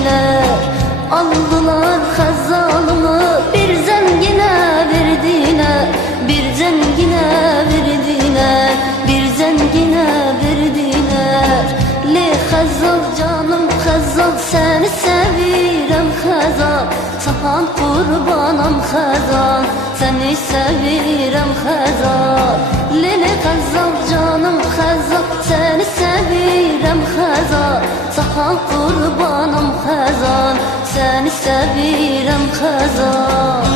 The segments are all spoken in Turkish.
verdiler. Aldılar Xəzalımı bir zəngine verdiler. Bir zəngine verdiler. Bir zəngine verdiler. Le Xəzal canım Xəzal, seni sevirəm Xəzal. Sahan qurbanam Xəzal, seni sevirəm Xəzal. Le Xəzal canım Xəzal, seni sevirəm Xəzal. Sahan qurbanam Xəzal, seni sevirəm Xəzal.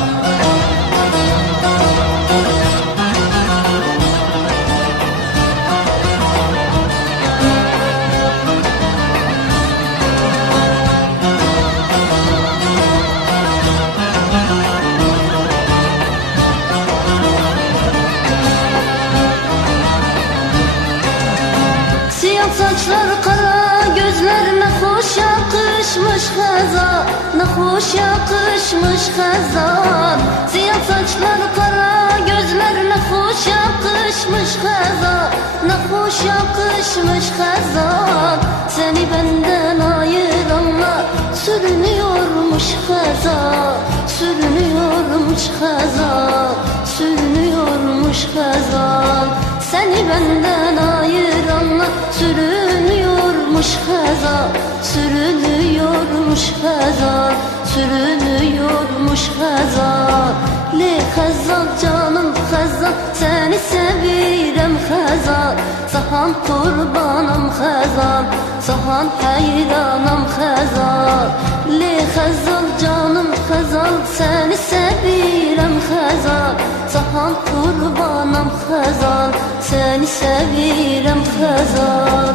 Siyah saçlar kara gözler, ne hoş yakışmış Xəzal, ne hoş yakışmış Xəzal. Siyah saçlar kara gözler, ne hoş yakışmış Xəzal, ne hoş yakışmış Xəzal. Seni benden ayıranlar sürünüyormuş Xəzal, sürünüyormuş Xəzal, sürünüyormuş Xəzal. Seni benden ayıranlar sürünüyormuş Xəzal, sürünüyormuş Xəzal, sürünüyormuş Xəzal. Le Xəzal canım Xəzal, seni sevirəm Xəzal. Sahan qurbanam Xəzal, sahan heyranam Xəzal. Le Xəzal canım Xəzal, seni sevirəm Xəzal. Sahan qurbanam Xəzal, seni sevirəm Xəzal.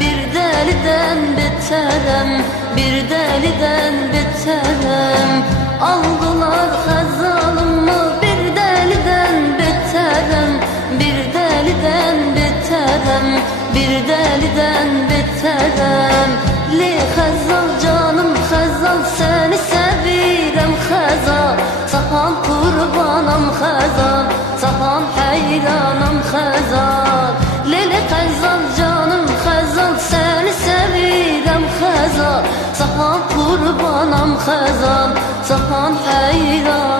Bir deliden beterem, bir deliden beterem. Aldılar Xəzalımı bir deliden beterem, bir deliden beterem, bir deliden beterem. Le Xəzal canım Xəzal, seni sevirəm Xəzal. Sahan qurbanam Xəzal, sahan heyranam Xəzal. Le Xəzal canım Xəzal, seni sevirəm Xəzal. Sahan qurbanam Xəzal, sahan heyranam